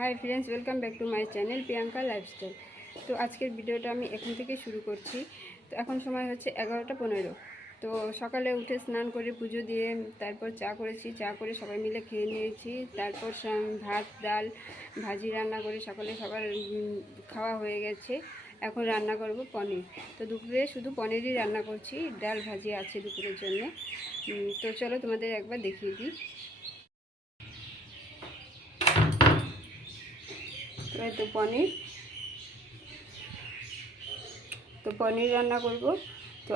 Hi friends, welcome back to my channel Priyanka lifestyle. তো আজকের ভিডিওটা আমি এখন থেকে শুরু করছি। তো এখন সময় হচ্ছে 11:15। তো সকালে উঠে স্নান করে পুজো দিয়ে তারপর চা করেছি, চা করে সবাই মিলে খেয়ে নিয়েছি। তারপর ভাত ডাল ভাজি রান্না করে সকালে সবার খাওয়া হয়ে গেছে। এখন রান্না করব পনির। তো দুপুরে শুধু পনিরই রান্না করছি, ডাল ভাজি আছে দুপুরের জন্য। তো চলো তোমাদের একবার দেখিয়ে দিই। তো পনির রান্না করব। তো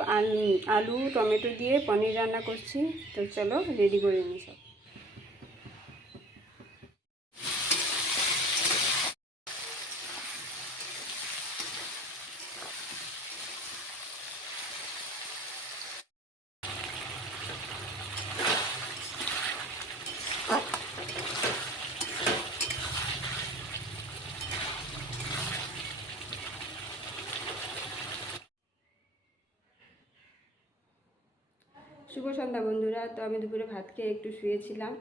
আলু টমেটো দিয়ে পনির রান্না করছি। তো চলো রেডি করে নিই সব। শুভ সন্ধ্যা বন্ধুরা। তো আমি দুপুরে ভাত খেয়ে একটু শুয়েছিলাম,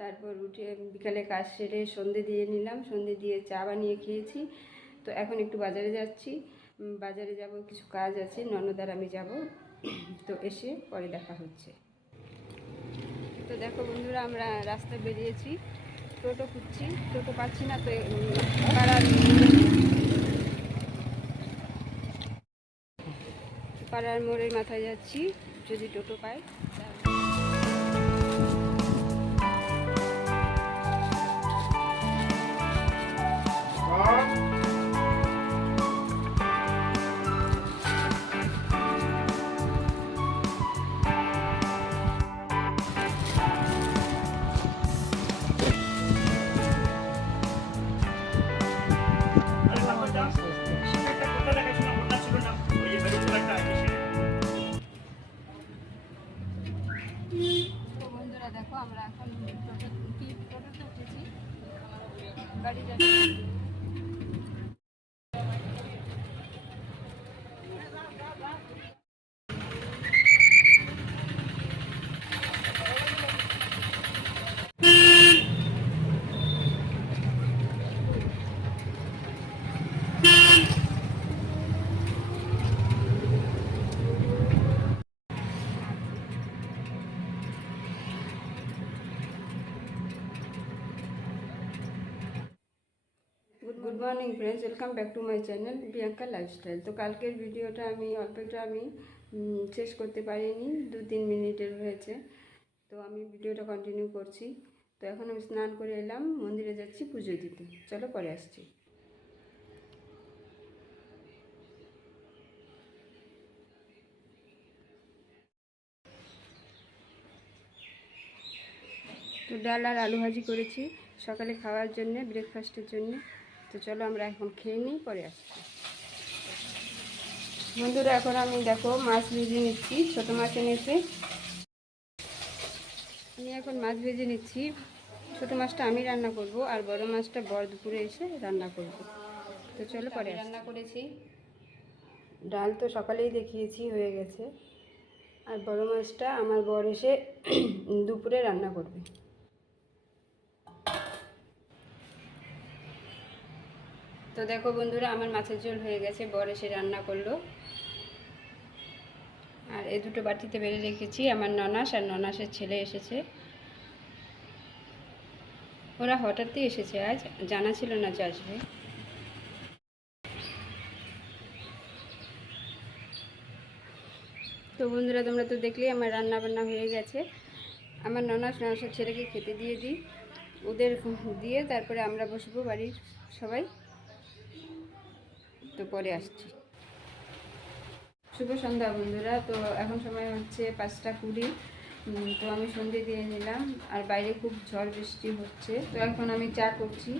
তারপর উঠে বিকালে কাজ সেরে সন্ধে দিয়ে নিলাম, সন্ধে দিয়ে চা বানিয়ে খেয়েছি। তো এখন একটু বাজারে যাচ্ছি, বাজারে যাব, কিছু কাজ আছে, ননদার আমি যাব। তো এসে পরে দেখা হচ্ছে। তো দেখো বন্ধুরা, আমরা রাস্তায় বেরিয়েছি, টোটো খুঁজছি, টোটো পাচ্ছি না। তো পাড়ার মোড়ের মাথায় যাচ্ছি, যদি টোটো পাই। বন্ধুরা দেখো, আমরা এখন টোটোতে উঠেছি, বাড়ি যাচ্ছি। Good morning friends, welcome back to my channel Priyanka lifestyle. তো কালকের ভিডিওটা অল্পটা শেষ করতে পারিনি, 2-3 মিনিটের হয়েছে। তো আমি ভিডিওটা কন্টিনিউ করছি। তো এখন আমি স্নান করে এলাম, মন্দিরে যাচ্ছি পুজো দিতে। চলো পরে আসছি। তো ডাল আর আলু ভাজি করেছি সকালে খাওয়ার জন্য, ব্রেকফাস্টের জন্য। তো চলো আমরা এখন খেয়ে নিই, পরে আসছি। বন্ধুরা এখন আমি দেখো মাছ ভেজে নিচ্ছি, ছোটো মাছ এনেছে। আমি এখন মাছ ভেজে নিচ্ছি। ছোটো মাছটা আমি রান্না করব, আর বড় মাছটা বর দুপুরে এসে রান্না করব। তো চলো পরে রান্না করেছি। ডাল তো সকালেই দেখিয়েছি, হয়ে গেছে। আর বড় মাছটা আমার বর এসে দুপুরে রান্না করবে। তো দেখো বন্ধুরা, আমার মাছের ঝোল হয়ে গেছে, বর এসে রান্না করলো। আর এই দুটো বাটিতে বেড়ে রেখেছি। আমার ননাস আর ননাসের ছেলে এসেছে, ওরা হঠাৎই এসেছে, আজ জানা ছিল না যে আসবে। তো বন্ধুরা, তোমরা তো দেখলেই আমার রান্না বান্না হয়ে গেছে। আমার ননাসের ছেলেকে খেতে দিয়ে দিই, ওদের দিয়ে তারপরে আমরা বসবো বাড়ির সবাই। তো পরে আসছি। শুভ সন্ধ্যা বন্ধুরা। তো এখন সময় হচ্ছে 5:20। তো আমি সন্ধে দিয়ে নিলাম, আর বাইরে খুব ঝড় বৃষ্টি হচ্ছে। তো এখন আমি চা করছি।